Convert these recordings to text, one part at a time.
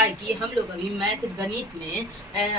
पता है कि हम लोग अभी मैथ गणित में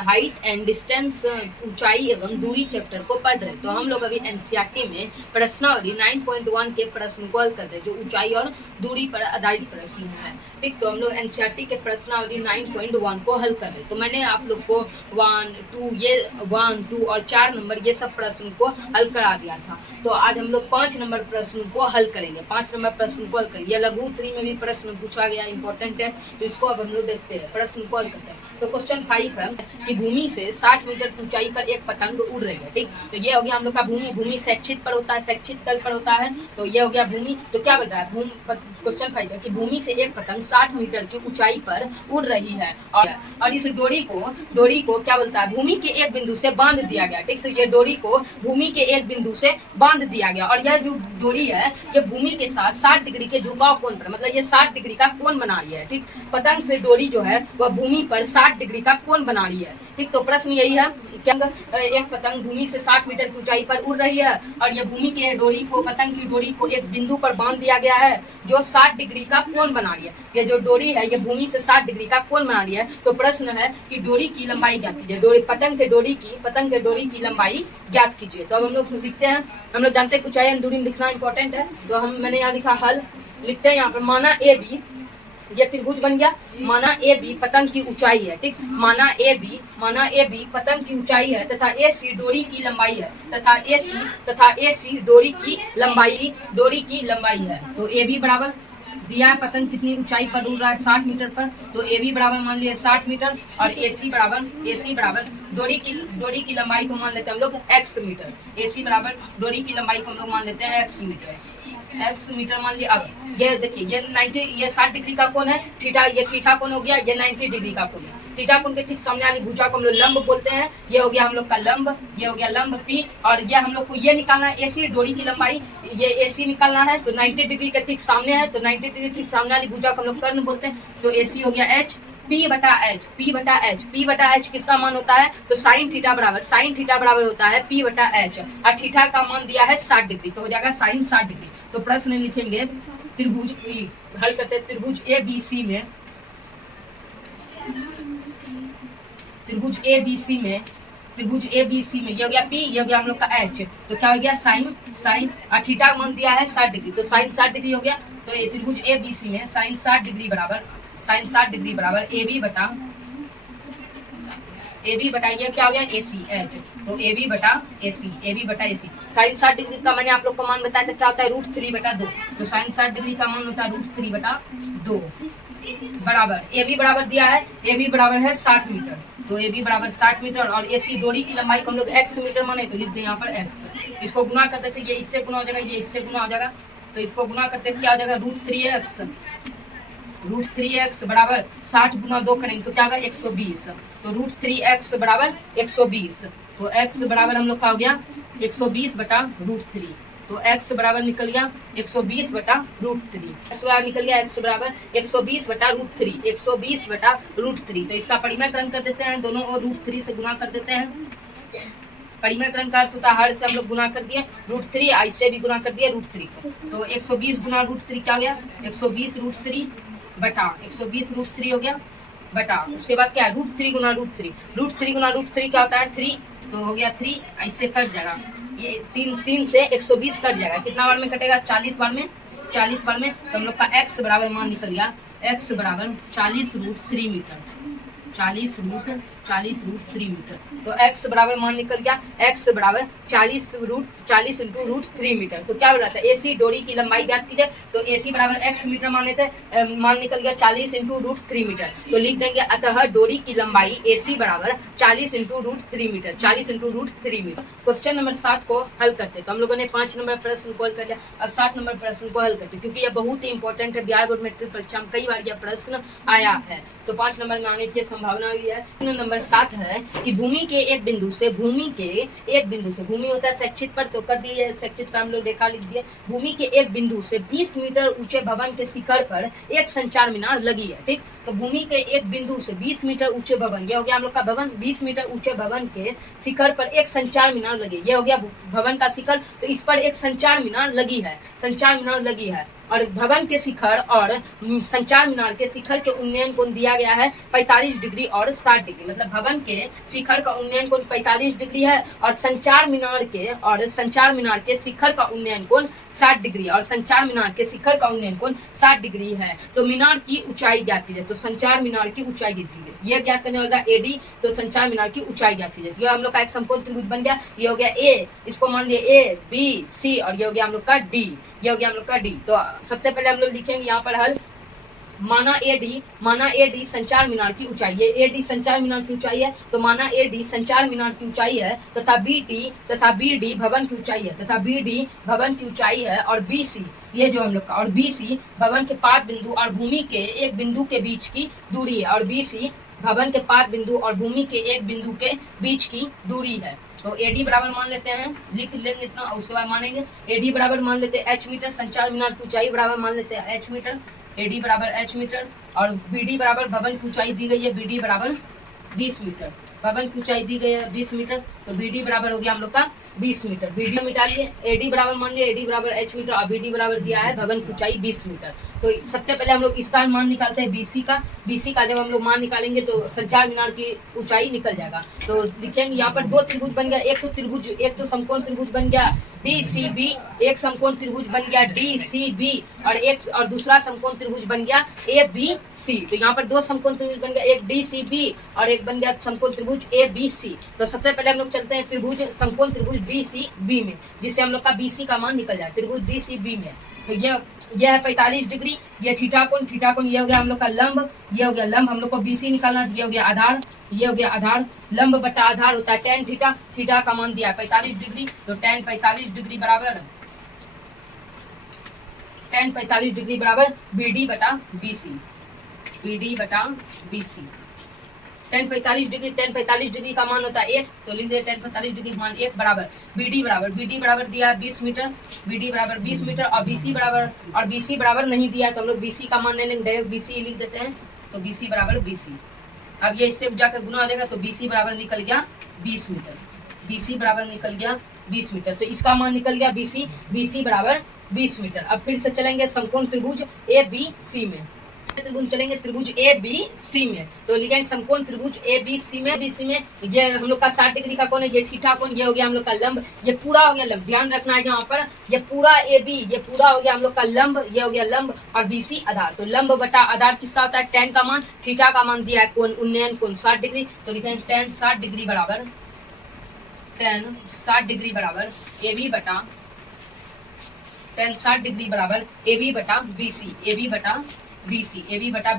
हाइट एंड डिस्टेंस ऊंचाई एवं दूरी चैप्टर को पढ़ रहे हैं। तो हम लोग अभी एनसीईआरटी में प्रश्नावली 9.1 के प्रश्न को हल कर रहे हैं, जो ऊंचाई और दूरी पर आधारित प्रश्न है। ठीक, तो हम लोग एनसीईआरटी के प्रश्नावली 9.1 को हल कर रहे हैं। तो मैंने आप लोग को 1, 2 और 4 नंबर ये सब प्रश्न को हल करा दिया था। तो आज हम लोग 5 नंबर प्रश्न को हल करेंगे। 5 नंबर प्रश्न को हल करेंगे। लघु उत्तरी में भी प्रश्न पूछा गया, इंपॉर्टेंट है, तो इसको अब हम लोग देखते हैं, प्रश्न को हल करते हैं। तो क्वेश्चन 5 है कि भूमि से 60 मीटर की ऊंचाई पर एक पतंग उड़ रही है। ठीक, तो ये हो गया हम लोग का भूमि। भूमि शैक्षित पर होता है, शैक्षित तल पर होता है, तो ये हो गया भूमि। तो क्या बता है क्वेश्चन 5 है कि भूमि से एक पतंग 60 मीटर की ऊंचाई पर उड़ रही है और इस डोरी को क्या बोलता है, भूमि के एक बिंदु से बांध दिया गया। ठीक, तो ये डोरी को भूमि के एक बिंदु से बांध दिया गया और यह जो डोरी है ये भूमि के साथ 60 डिग्री के झुकाव कोण पर, मतलब ये 60 डिग्री का कोण बना रही है। ठीक, पतंग से डोरी जो है वह भूमि पर 60 डिग्री का कोण बना रही है। ठीक, तो प्रश्न यही है क्या एक पतंग भूमि से 60 मीटर की ऊंचाई पर उड़ रही है और यह भूमि के डोरी को, पतंग की डोरी को एक बिंदु पर बांध दिया गया है जो 60 डिग्री का कोण बना रही है। ये जो डोरी है ये भूमि से 60 डिग्री का कोण बना रही है। तो प्रश्न है कि डोरी की लंबाई ज्ञात कीजिए, पतंग के डोरी की लंबाई ज्ञात कीजिए। तो अब हम लोग लिखते हैं, हम लोग जानते हैं ऊंचाई एवं दूरी में लिखना इंपॉर्टेंट है। तो मैंने यहाँ लिखा हल, लिखते हैं यहाँ पर माना ए बी, ये त्रिभुज बन गया। माना ए बी पतंग की ऊंचाई है। ठीक, माना ए बी पतंग की ऊंचाई है तथा ए सी डोरी की लंबाई है तथा ए सी डोरी की लंबाई है। तो ए बी बराबर दिया है, पतंग कितनी ऊंचाई पर उड़ रहा है 60 मीटर पर, तो ए बी बराबर मान लिया 60 मीटर और ए सी बराबर डोरी की लंबाई को मान लेते हैं हम लोग x मीटर। ए सी बराबर डोरी की लंबाई को हम लोग मान लेते हैं x मीटर मान लिया। अब ये देखिए ये 60 डिग्री का कोण है थीटा, ये थीटा कोण हो गया, ये 90 डिग्री का कोण है। थीटा कोण के ठीक सामने वाली भुजा को हम लोग लंब बोलते हैं। ये हो गया हम लोग का लंब, ये हो गया लंब P और ये हम लोग को ये निकालना है AC डोरी की लंबाई, ये AC निकालना है। तो 90 डिग्री के ठीक सामने है, तो 90 डिग्री ठीक सामने वाली भुजा को हम लोग कर्ण बोलते हैं। तो AC हो गया H, P बटा H किसका मान होता है, तो साइन थीटा बराबर होता है P बटा H और थीटा का मान दिया है 60 डिग्री, तो हो जाएगा साइन 60 डिग्री। तो प्रश्न लिखेंगे त्रिभुज, हल करते हैं त्रिभुज ABC में, त्रिभुज ABC में ये हो गया P, ये हो गया हम लोग का H, तो क्या हो गया साइन और थीटा मान दिया है 60 डिग्री, तो साइन 60 डिग्री हो गया। तो ये त्रिभुज ABC में साइन 60 डिग्री बराबर ए बी बटा ये क्या हो गया AC H, तो ए बी बटा AC। साइन 60 डिग्री का मैंने आप लोग को मान बताया था क्या होता है √3/2, तो साइन 60 डिग्री का मान होता है √3/2 बराबर ए बी बराबर दिया है, ए बी बराबर है 60 मीटर, तो ए बी बराबर 60 मीटर और AC डोरी की लंबाई को हम लोग x मीटर माने, तो लिख दें यहाँ पर x। इसको गुना कर देते, ये इससे गुना हो जाएगा, ये इससे गुना हो जाएगा, तो इसको गुना करते क्या हो जाएगा √3x बराबर 60 गुना 2 करेंगे तो क्या होगा 120, तो √3x बराबर 120, तो x बराबर हम लोग का हो गया 120 बटा √3, तो x बराबर निकल गया 120 बटा √3, x बराबर निकल गया x बराबर 120 बटा √3, तो इसका परिमेयकरण कर देते हैं, दोनों और √3 से गुना कर देते हैं। परिमेयकरण का अर्थ होता है हर से हम लोग गुना कर दिए √3, इससे भी गुना कर दिया √3, तो 120 गुना √3 क्या हो गया 120 √3 बटा 120 √3 हो गया बटा, उसके बाद क्या है √3 गुना √3 क्या होता है 3, तो हो गया 3, इससे कट जाएगा, ये 3 से 120 कट जाएगा, कितना बार में कटेगा 40 बार में, तो हम लोग का x बराबर मान निकल गया, x बराबर 40 √3 मीटर, 40 √3 मीटर, तो x बराबर मान निकल गया, x बराबर 40 इंटू √3 मीटर। तो क्या बोला था AC डोरी की लंबाई ज्ञात कीजिए, तो AC बराबर x मीटर माने थे, मान निकल गया 40 इंटू √3 मीटर, तो लिख देंगे अतः डोरी की लंबाई AC बराबर 40 into √3 metre, 40 into √3 metre. Question number 7 को हल करते, तो हम लोगों ने 5 नंबर प्रश्न को हल कर लिया, अब 7 नंबर प्रश्न को हल करते क्योंकि यह बहुत ही इंपॉर्टेंट है, बिहार बोर्ड मैट्रिक परीक्षा में कई बार यह प्रश्न आया है, तो 5 नंबर में आने की संभावना भी है। नंबर 7 है कि भूमि के एक बिंदु से भूमि होता है शैक्षित पर, तो कर दिए शैक्षित पर हम लोग रेखा लिख दिए, भूमि के एक बिंदु से 20 मीटर ऊंचे भवन के शिखर पर एक संचार मीनार लगी है। ठीक, तो भूमि के एक बिंदु से 20 मीटर ऊंचे भवन, ये हो गया हम लोग का भवन, 20 मीटर ऊंचे भवन के शिखर पर एक संचार मीनार लगी, ये हो गया भवन का शिखर, तो इस पर एक संचार मीनार लगी है, संचार मीनार लगी है। और भवन के शिखर और संचार मीनार के शिखर के उन्नयन कोण दिया गया है 45 डिग्री और 60 डिग्री, मतलब भवन के शिखर का उन्नयन कोण 45 डिग्री है और संचार मीनार के शिखर का उन्नयन कोण 60 डिग्री और संचार मीनार के शिखर का उन्नयन कोण 60 डिग्री है। तो मीनार की ऊंचाई ज्ञात कीजिए, तो संचार मीनार की ऊंचाई कीजिए, यह ज्ञात करने वाला एडी, तो संचार मीनार की ऊंचाई ज्ञात कीजिए। तो ये हम लोग का एक समकोण त्रिभुज बन गया, ये हो गया ए, इसको मान लिया ए बी सी और ये हो गया हम लोग का डी, ये हो गया हम लोग का डी। तो सबसे पहले हम लोग लिखेंगे यहाँ पर हल, माना एडी संचार मीनार की ऊंचाई है, एडी संचार मीनार की ऊंचाई है, तो माना एडी संचार मीनार की ऊंचाई है तथा बीडी भवन की ऊंचाई है, तथा बीडी भवन की ऊंचाई है और बीसी, ये जो हम लोग का, और बीसी भवन के पाद बिंदु और भूमि के एक बिंदु के बीच की दूरी है, और बीसी भवन के पाद बिंदु और भूमि के एक बिंदु के बीच की दूरी है। तो एडी बराबर मान लेते हैं, लिख लेंगे इतना, उसके बाद मानेंगे एडी बराबर मान लेते हैं एच मीटर, संचार मीनार की ऊंचाई बराबर मान लेते हैं एच मीटर, एडी बराबर एच मीटर, और बीडी बराबर भवन की ऊंचाई दी गई है, बीडी बराबर 20 मीटर, भवन की ऊंचाई दी गई है 20 मीटर, तो बीडी बराबर हो गया हम लोग का 20 मीटर, बीडी मिटा लिए, एडी बराबर मान लिया, एडी बराबर एच मीटर और बीडी बराबर दिया है भवन की ऊंचाई 20 मीटर। तो सबसे पहले हम लोग इसका मान निकालते हैं बीसी का जब हम लोग मान निकालेंगे तो संचार मीनार की ऊंचाई निकल जाएगा। तो लिखेंगे यहाँ पर दो त्रिभुज बन गया, एक तो समकोण त्रिभुज बन गया DCB, एक समकोण त्रिभुज बन गया DCB और दूसरा समकोण त्रिभुज बन गया ABC। तो यहाँ पर दो समकोण त्रिभुज बन गया, एक DCB और एक बन गया समकोण त्रिभुज ABC। तो सबसे पहले हम लोग चलते हैं त्रिभुज समकोण त्रिभुज DCB में, जिससे हम लोग का BC का मान निकल जाए, त्रिभुज DCB में। तो यह है 45 डिग्री, ये थीटा कोण, ये हो गया हम लोग का लंब, ये हो गया लंब, हम लोग को BC निकालना, ये हो गया आधार, ये हो गया आधार, लंब बटा आधार होता है tan थीटा, थीटा का मान दिया है 45 डिग्री, तो tan 45 डिग्री बराबर BD बटा BC, BD बटा BC। tan 45 डिग्री का मान होता है 1, तो लिख दे tan 45 डिग्री मान 1 बराबर BD बराबर दिया है 20 मीटर, BD बराबर 20 मीटर और BC बराबर नहीं दिया है, तो हम लोग BC का मान नहीं लेंगे, डायरेक्ट BC लिख देते हैं, तो BC बराबर BC। अब ये इससे जाकर गुना हो जाएगा, तो BC बराबर निकल गया 20 मीटर, BC बराबर निकल गया 20 मीटर, तो इसका मान निकल गया BC बराबर 20 मीटर। अब फिर से चलेंगे समकोण त्रिभुज ABC में, चलेंगे त्रिभुज ABC में, तो लिखेंगे समकोण त्रिभुज ABC में ये हम लोग का 60 डिग्री का कोण है, ये थीटा कोण, ये हो गया हम लोग का लंब, ये पूरा हो गया लंब, ध्यान रखना है यहाँ पर, ये पूरा AB, ये पूरा हो गया हम लोग का लंब, ये हो गया लंब और BC आधार। तो लंब बटा आधार किसका होता है, tan का मान, थीटा का मान दिया है कोण, उन्नयन कोण 60 डिग्री, तो लिखेंगे tan 60 डिग्री बराबर AB बटा tan 60 डिग्री बराबर AB बटा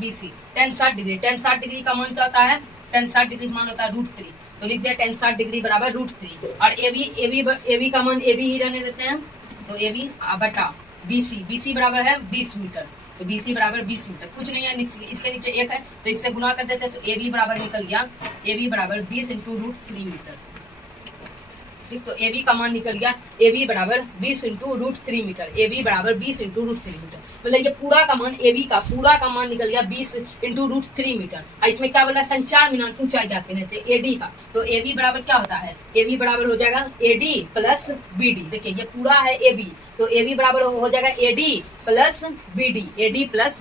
BC, tan 60 डिग्री का मान क्या होता है, tan 60 डिग्री का मान होता है √3, तो लिख दिया tan 60 डिग्री बराबर √3 और AB का मान AB ही रहने देते हैं, तो AB बटा BC बराबर है 20 मीटर, तो BC बराबर 20 मीटर, कुछ नहीं है, इसके नीचे 1 है तो इससे गुना कर देते हैं, तो AB बराबर निकल गया, AB बराबर 20 × √3 मीटर, ठीक, तो AB का मान निकल गया, AB बराबर 20 × √3 मीटर, AB बराबर 20 × √3 मीटर, मतलब ये पूरा का मान AB का पूरा का मान निकल गया 20 × √3 मीटर। और इसमें क्या बोला, संचार मीनार की ऊंचाई जाते रहते AD का, तो AB बराबर क्या होता है, AB बराबर हो जाएगा AD प्लस BD, देखिए ये पूरा है AB, तो AB बराबर हो जाएगा AD प्लस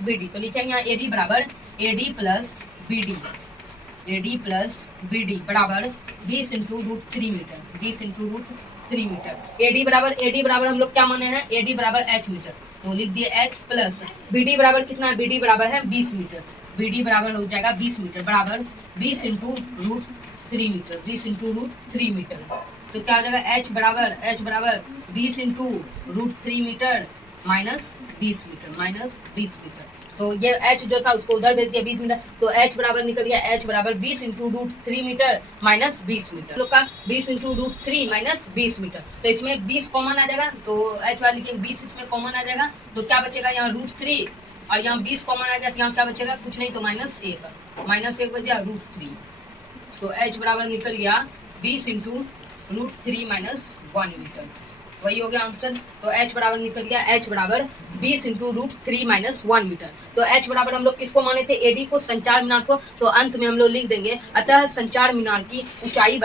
BD, तो लिखेंगे यहाँ AD बराबर AD प्लस BD बराबर 20 × √3 मीटर, 20 × √3 मीटर। AD बराबर हम लोग क्या माने हैं, AD बराबर H मीटर, तो लिख दिए H प्लस BD बराबर कितना है, BD बराबर है 20 मीटर, BD बराबर हो जाएगा 20 मीटर बराबर 20 × √3 मीटर, 20 × √3 मीटर, तो क्या हो जाएगा H बराबर 20 × √3 मीटर माइनस 20 मीटर, तो ये H जो था उसको उधर भेज दिया 20 मीटर, तो H बराबर निकल गया, H बराबर 20 × √3 मीटर माइनस 20 मीटर, लोग का 20 × √3 माइनस 20 मीटर, तो इसमें 20 कॉमन आ जाएगा, तो H वाला लिखेंगे 20 इसमें कॉमन आ जाएगा, तो क्या बचेगा यहाँ √3 और यहाँ 20 कॉमन आ जाएगा, यहाँ क्या बचेगा, कुछ नहीं, तो -1 बच गया √3, तो H बराबर निकल गया 20 × √3 माइनस 1 मीटर, वही हो गया आंसर। तो h बराबर निकल गया, h बराबर 20 इंटू √3 - 1 मीटर। तो h बराबर हम लोग किसको माने थे, एडी को, संचार मीनार को। तो अंत में हम लोग लिख देंगे अतः संचार मीनार की ऊंचाई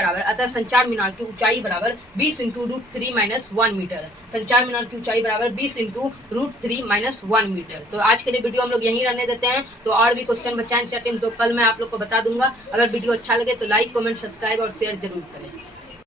बराबर 20 इंटू √3 - 1 मीटर। संचार मीनार की ऊंचाई बराबर 20 इंटू √3 - 1 मीटर। तो आज के लिए वीडियो हम लोग यहीं रहने देते हैं। तो और भी क्वेश्चन बचा है तो कल मैं आप लोग को बता दूंगा। अगर वीडियो अच्छा लगे तो लाइक, कमेंट, सब्सक्राइब और शेयर जरूर करें।